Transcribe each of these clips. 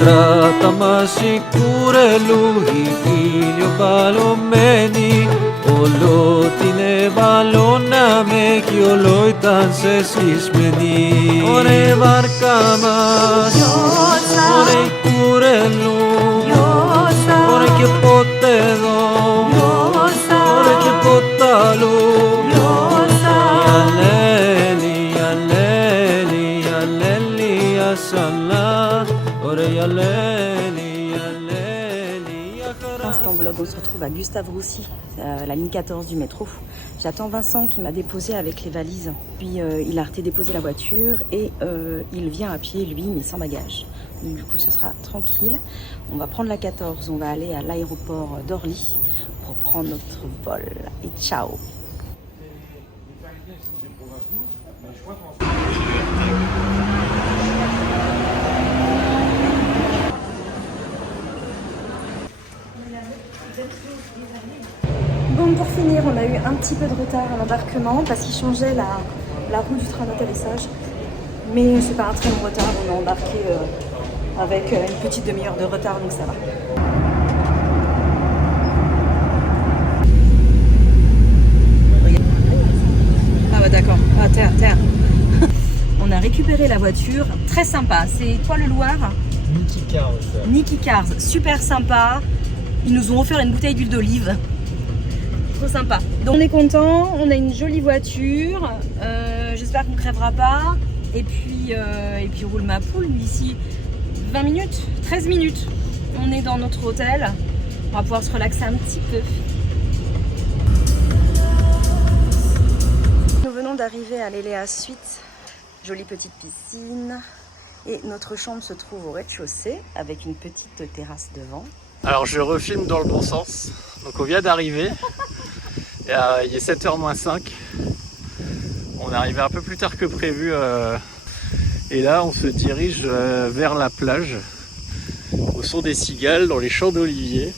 Στράτα μαζί κουρελούγι, ήλιο μπαλωμένη. Όλο την εβαλώναμε κι όλο ήταν ζεσισμένη. Ωρε βάρκα μας, ωρε η κουρελού, ωρε και ποτέ εδώ, ωρε και ποτέ αλλού. Instant vlog, on se retrouve à Gustave-Roussy, la ligne 14 du métro. J'attends Vincent qui m'a déposé avec les valises. Puis il a redéposé la voiture et il vient à pied, lui, mais sans bagage. Donc, du coup, ce sera tranquille. On va prendre la 14, on va aller à l'aéroport d'Orly pour prendre notre vol. Et ciao! Bon, pour finir, on a eu un petit peu de retard à l'embarquement parce qu'il changeait la roue du train d'atterrissage. Mais c'est pas un très long retard, on a embarqué avec une petite demi-heure de retard, donc ça va. Ah bah d'accord, ah terre. On a récupéré la voiture, très sympa. C'est quoi le Loir? Nicky Cars. Nicky Cars, super sympa. Ils nous ont offert une bouteille d'huile d'olive. Trop sympa. Donc on est content, on a une jolie voiture. J'espère qu'on ne crèvera pas. Et puis roule ma poule d'ici 20 minutes, 13 minutes. On est dans notre hôtel. On va pouvoir se relaxer un petit peu. Nous venons d'arriver à l'Eléa Suite. Jolie petite piscine. Et notre chambre se trouve au rez-de-chaussée avec une petite terrasse devant. Alors je refilme dans le bon sens. Donc on vient d'arriver. Il est 7h moins 5. On est arrivé un peu plus tard que prévu. Et là on se dirige vers la plage. Au son des cigales dans les champs d'oliviers.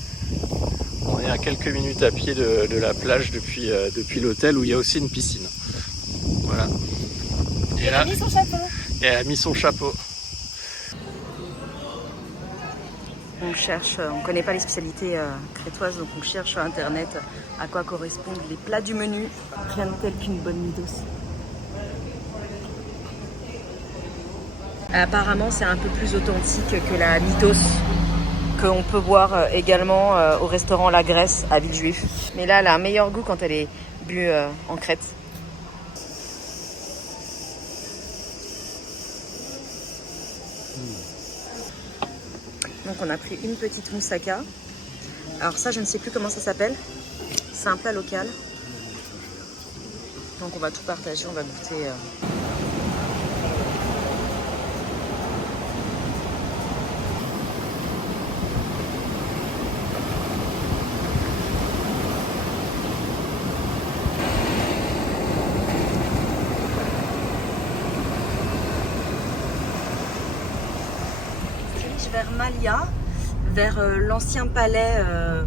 On est à quelques minutes à pied de la plage depuis l'hôtel où il y a aussi une piscine. Voilà. Et elle a mis son chapeau. Et elle a mis son chapeau. On cherche, on connaît pas les spécialités crétoises, donc on cherche sur internet à quoi correspondent les plats du menu. Rien de tel qu'une bonne mythos. Apparemment c'est un peu plus authentique que la mythos qu'on peut boire également au restaurant La Grèce à Villejuif. Mais là elle a un meilleur goût quand elle est bu en Crète. Donc on a pris une petite moussaka. Alors ça je ne sais plus comment ça s'appelle. C'est un plat local. Donc on va tout partager, on va goûter. Vers Malia, vers l'ancien palais,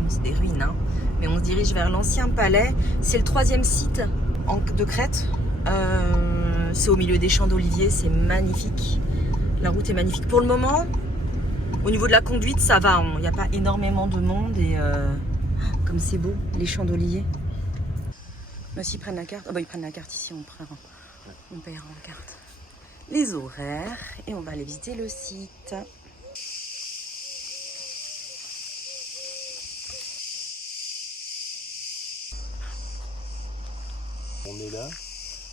c'est des ruines, hein, mais on se dirige vers l'ancien palais. C'est le 3e site de Crète. C'est au milieu des champs d'oliviers, c'est magnifique. La route est magnifique. Pour le moment, au niveau de la conduite, ça va. Il n'y a pas énormément de monde et comme c'est beau, les champs d'oliviers. Bah, s'ils prennent la carte, ils prennent la carte ici, on paiera en carte. Les horaires et on va aller visiter le site. On est là,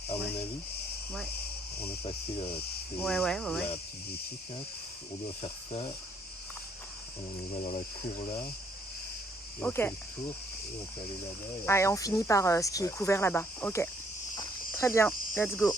à mon avis. Ouais. On a passé ouais. la petite boutique là. On doit faire ça. On va dans la cour là. Et ok. On fait le tour et on peut aller là-bas. Ah, et on finit par ce qui est couvert là-bas. Ok. Très bien. Let's go.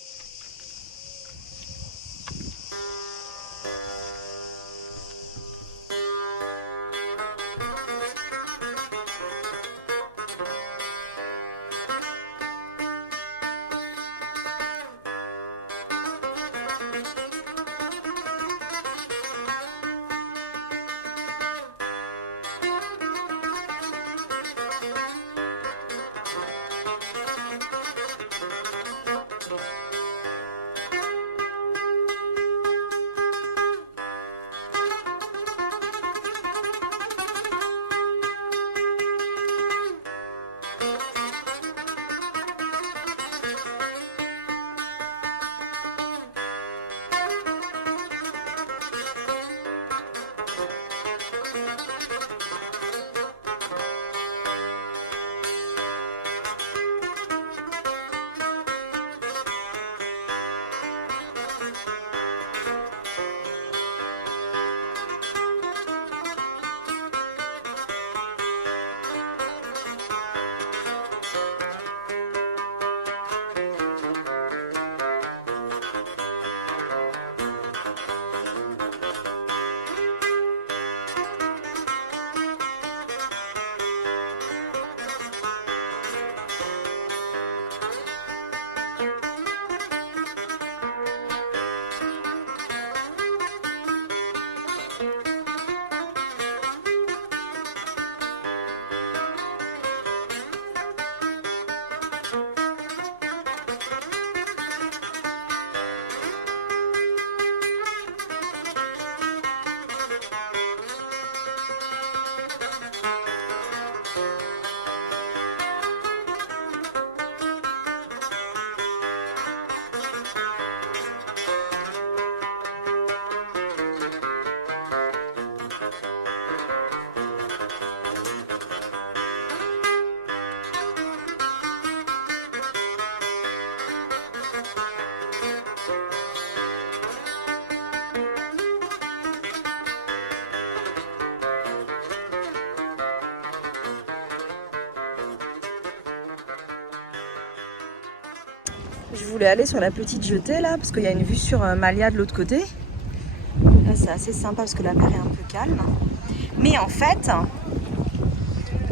Je voulais aller sur la petite jetée là, parce qu'il y a une vue sur Malia de l'autre côté. Là c'est assez sympa parce que la mer est un peu calme. Mais en fait,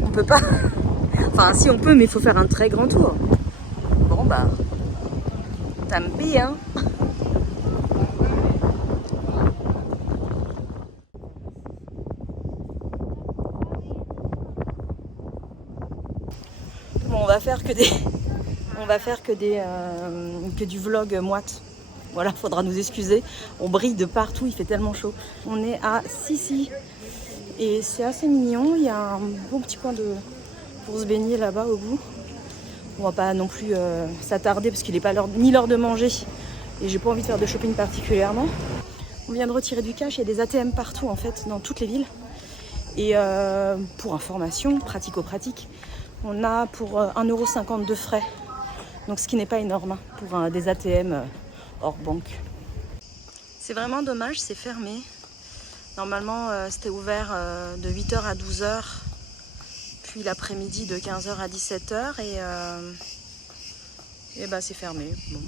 on peut pas... Enfin si on peut, mais il faut faire un très grand tour. Bon bah, tant pis hein. Bon, on va faire que du vlog moite. Voilà, faudra nous excuser. On brille de partout, il fait tellement chaud. On est à Sissi et c'est assez mignon. Il y a un bon petit coin pour se baigner là-bas au bout. On va pas non plus s'attarder parce qu'il n'est pas ni l'heure de manger et j'ai pas envie de faire de shopping particulièrement. On vient de retirer du cash, il y a des ATM partout en fait, dans toutes les villes. Et pour information, pratico-pratique, on a pour 1,50 € de frais. Donc ce qui n'est pas énorme hein, pour des ATM hors banque. C'est vraiment dommage, c'est fermé. Normalement c'était ouvert de 8h à 12h, puis l'après-midi de 15h à 17h et bah c'est fermé. Bon.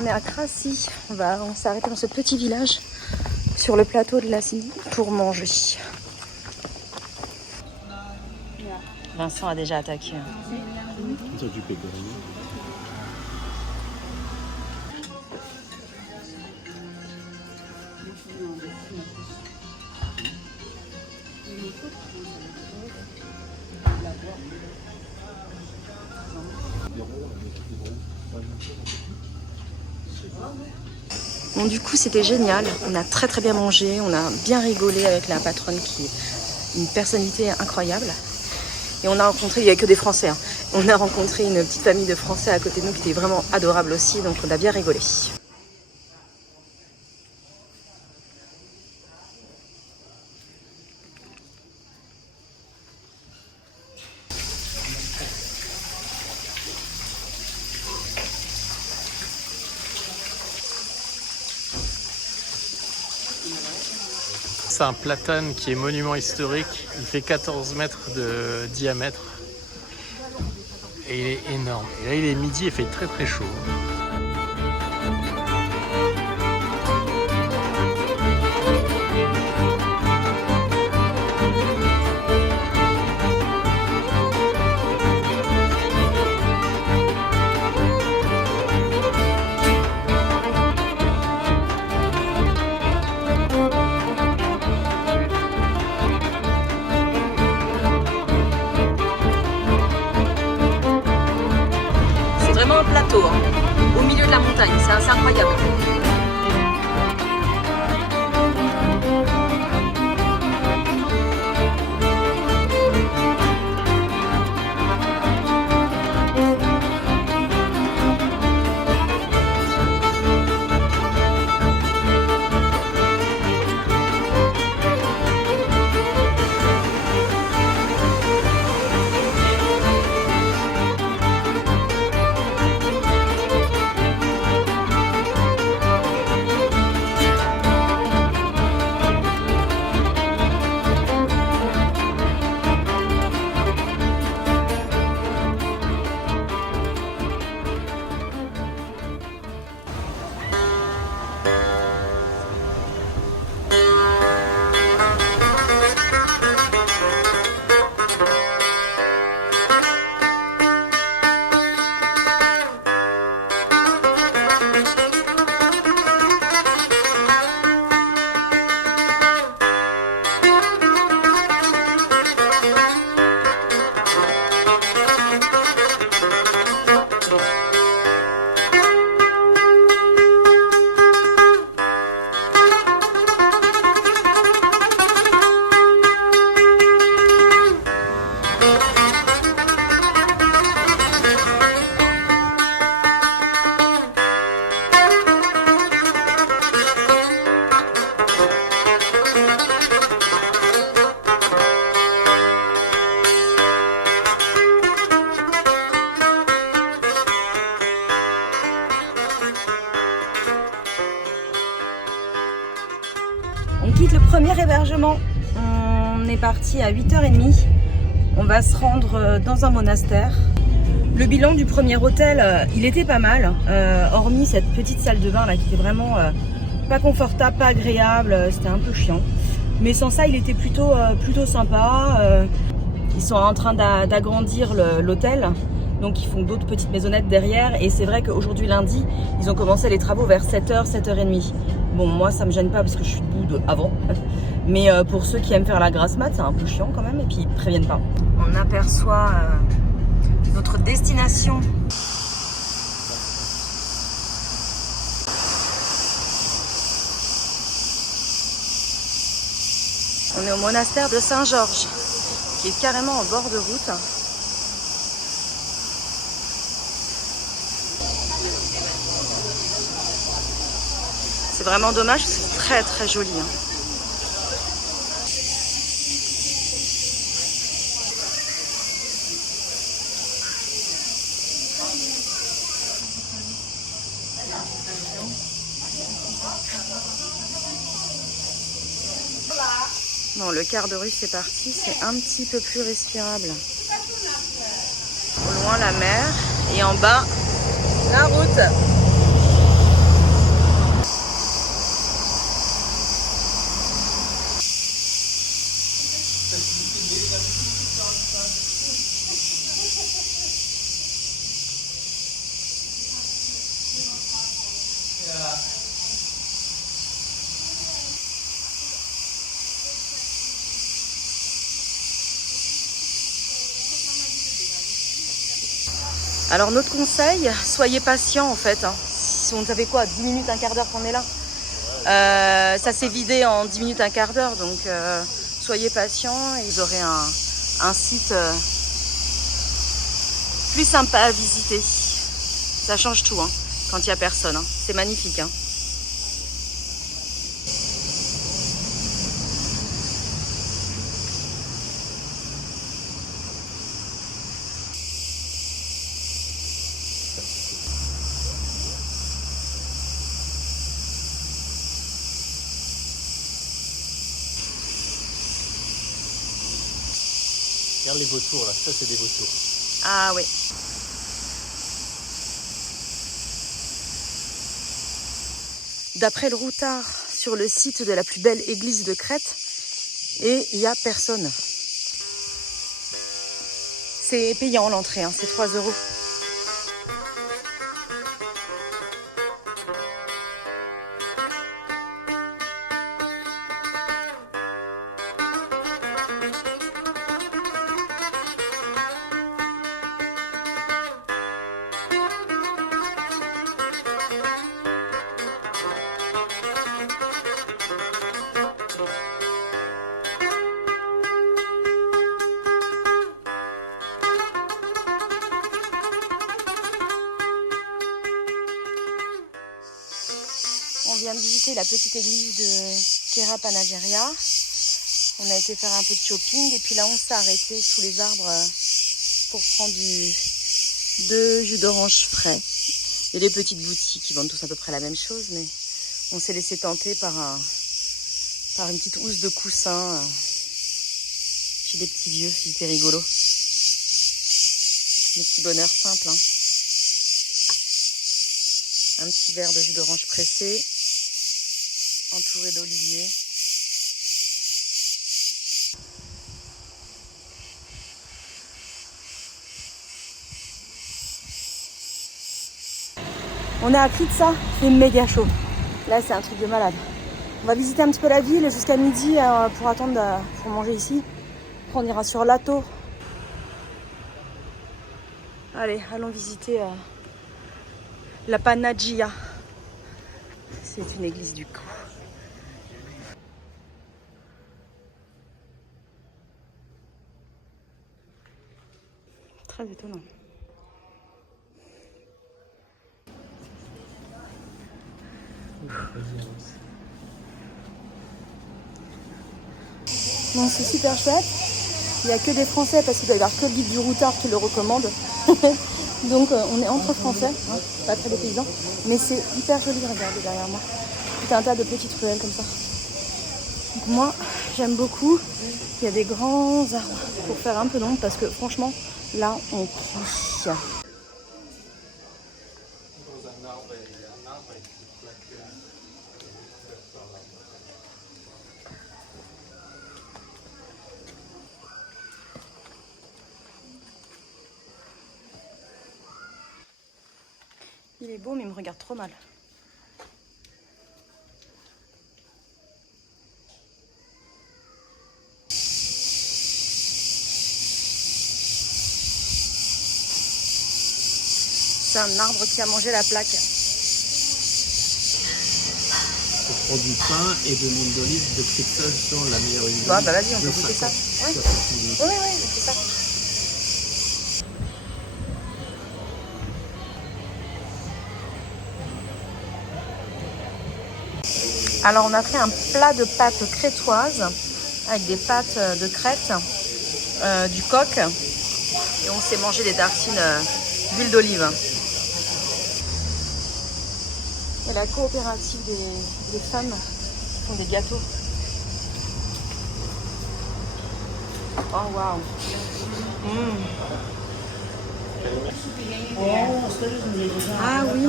On est à Crassi, on s'est arrêté dans ce petit village sur le plateau de la Sini pour manger. Vincent a déjà attaqué. Bon, du coup c'était génial, on a très bien mangé, on a bien rigolé avec la patronne qui est une personnalité incroyable. Et on a rencontré, il n'y avait que des Français, hein. On a rencontré une petite famille de Français à côté de nous qui était vraiment adorable aussi, donc on a bien rigolé. C'est un platane qui est monument historique, il fait 14 mètres de diamètre et il est énorme. Et là il est midi, il fait très chaud. Vraiment un plateau. Hein. quitte le premier hébergement. On est parti à 8h30. On va se rendre dans un monastère. Le bilan du premier hôtel, il était pas mal, hormis cette petite salle de bain là qui était vraiment pas confortable, pas agréable, c'était un peu chiant. Mais sans ça, il était plutôt sympa. Ils sont en train d'agrandir l'hôtel, donc ils font d'autres petites maisonnettes derrière. Et c'est vrai qu'aujourd'hui lundi, ils ont commencé les travaux vers 7h, 7h30. Bon, moi ça me gêne pas parce que je suis debout avant. Mais pour ceux qui aiment faire la grasse mat, c'est un peu chiant quand même et puis ils préviennent pas. On aperçoit notre destination. On est au monastère de Saint-Georges, qui est carrément en bord de route. C'est vraiment dommage, c'est très très joli. Bon, le quart de rue c'est parti, c'est un petit peu plus respirable. Au loin la mer et en bas la route. Alors notre conseil, soyez patient en fait. Si on savait quoi, 10 minutes, un quart d'heure qu'on est là. Ça s'est vidé en 10 minutes, un quart d'heure. Donc soyez patient et vous aurez un site plus sympa à visiter. Ça change tout quand il n'y a personne. C'est magnifique. Regarde les vautours là, ça c'est des vautours. Ah oui. D'après le routard, sur le site de la plus belle église de Crète, et il n'y a personne. C'est payant l'entrée, c'est 3 €. On vient de visiter la petite église de Kera Panaviria. On a été faire un peu de shopping et puis là on s'est arrêté sous les arbres pour prendre deux jus d'orange frais. Il y a des petites boutiques qui vendent tous à peu près la même chose, mais on s'est laissé tenter par une petite housse de coussin chez des petits vieux. C'était rigolo. Des petits bonheurs simples. Un petit verre de jus d'orange pressé, entouré d'olivier. On est à Kritsa, c'est méga chaud. Là, c'est un truc de malade. On va visiter un petit peu la ville jusqu'à midi pour attendre pour manger ici. Après, on ira sur Lato. Allez, allons visiter la Panagia. C'est une église du coup. Très étonnant. Bon, c'est super chouette. Il n'y a que des Français parce qu'il doit y avoir que le guide du routard qui le recommande. Donc on est entre Français, pas très des paysans. Mais c'est hyper joli, regardez derrière moi. Tout un tas de petites ruelles comme ça. Donc moi, j'aime beaucoup qu'il y a des grands arbres pour faire un peu d'ombre parce que franchement, là, on couche. Il est beau, mais il me regarde trop mal. C'est un arbre qui a mangé la plaque. On prend du pain et de l'huile d'olive de fritation, la meilleure huile d'olive. Bah vas-y, on peut goûter ça. Oui, oui, c'est ça. Alors on a fait un plat de pâtes crétoises avec des pâtes de Crète, du coq, et on s'est mangé des tartines d'huile d'olive. Et la coopérative des femmes font des gâteaux. Oh waouh. Ah oui.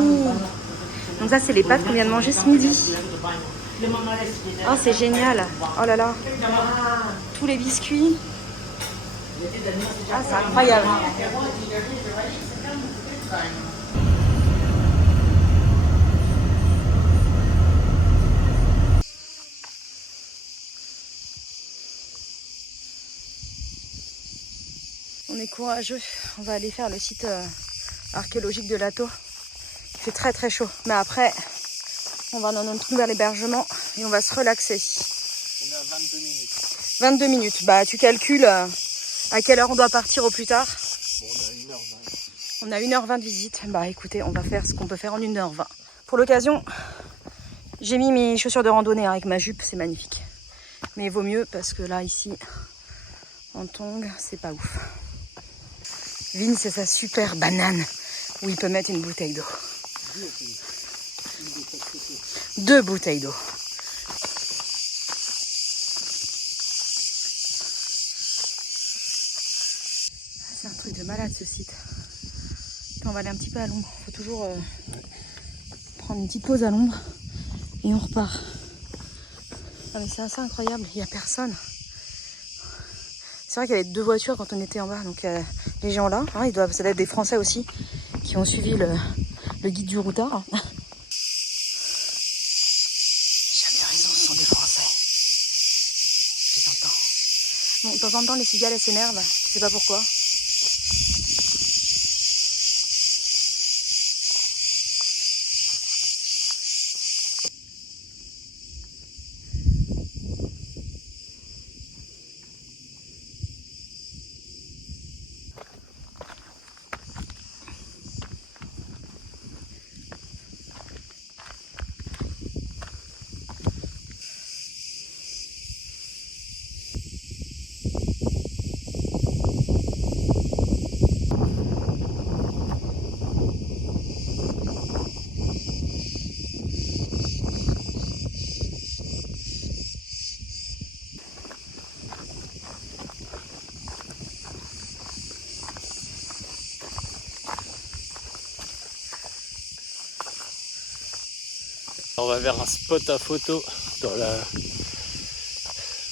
Donc ça c'est les pâtes qu'on vient de manger ce midi. Oh c'est génial. Oh là là. Tous les biscuits. Ah c'est incroyable. On est courageux. On va aller faire le site archéologique de Lato. Il fait très très chaud. Mais après, on va dans notre nouvel hébergement et on va se relaxer. On est à 22 minutes. 22 minutes. Bah tu calcules à quelle heure on doit partir au plus tard. Bon, On a 1h20 de visite. Bah écoutez, on va faire ce qu'on peut faire en 1h20. Pour l'occasion, j'ai mis mes chaussures de randonnée avec ma jupe, c'est magnifique. Mais il vaut mieux parce que là, ici, en tongs, c'est pas ouf. Vin, c'est sa super banane où il peut mettre une bouteille d'eau. 2 bouteilles d'eau. C'est un truc de malade ce site. On va aller un petit peu à l'ombre. Il faut toujours prendre une petite pause à l'ombre et on repart. Ah mais c'est assez incroyable, il n'y a personne. C'est vrai qu'il y avait 2 voitures quand on était en bas, donc les gens là, hein, ça doit être des Français aussi qui ont suivi le guide du routard. J'avais raison, ce sont des Français. Je les entends. Bon, de temps en temps, les cigales, elles s'énervent, je sais pas pourquoi. On va vers un spot à photo dans la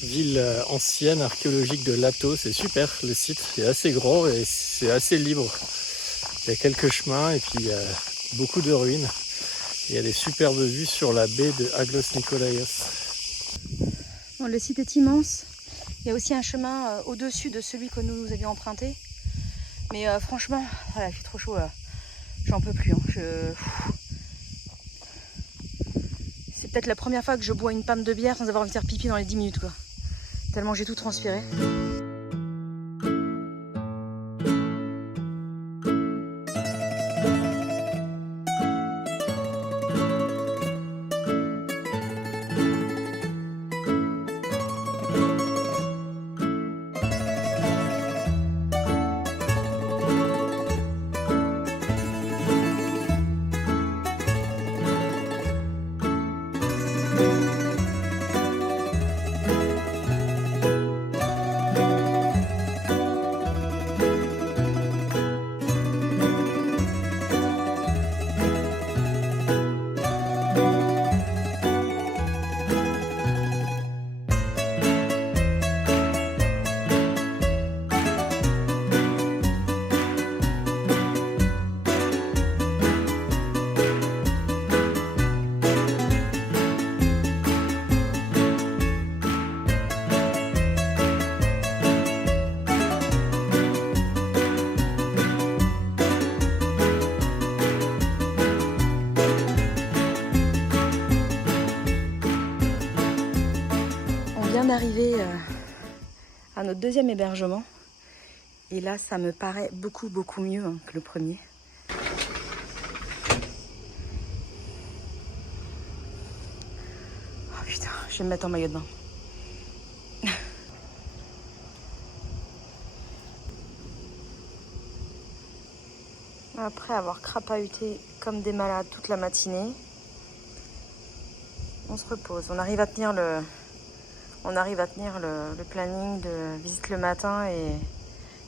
ville ancienne archéologique de Lato. C'est super, le site est assez grand et c'est assez libre. Il y a quelques chemins et puis il y a beaucoup de ruines. Il y a des superbes vues sur la baie de Aglos Nikolaïos. Bon, le site est immense. Il y a aussi un chemin au-dessus de celui que nous avions emprunté. Mais franchement, voilà, il fait trop chaud. J'en peux plus. Hein. C'est peut-être la première fois que je bois une pinte de bière sans avoir envie de faire pipi dans les 10 minutes, quoi. Tellement j'ai tout transpiré. vient d'arriver à notre deuxième hébergement. Et là, ça me paraît beaucoup mieux hein, que le premier. Oh putain, je vais me mettre en maillot de bain. Après avoir crapahuté comme des malades toute la matinée, on se repose. On arrive à tenir le planning de visite le matin et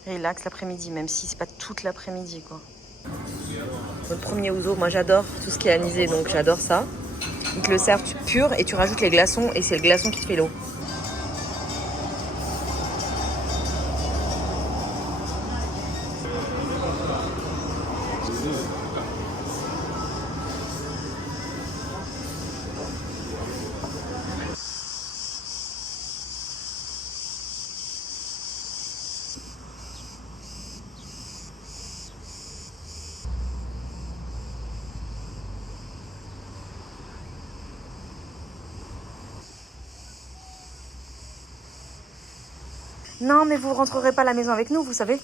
relax l'après-midi, même si c'est pas toute l'après-midi quoi. Le premier ouzo, moi j'adore tout ce qui est anisé, donc j'adore ça. Ils te le servent pur et tu rajoutes les glaçons et c'est le glaçon qui te fait l'eau. Non, mais vous rentrerez pas à la maison avec nous, vous savez.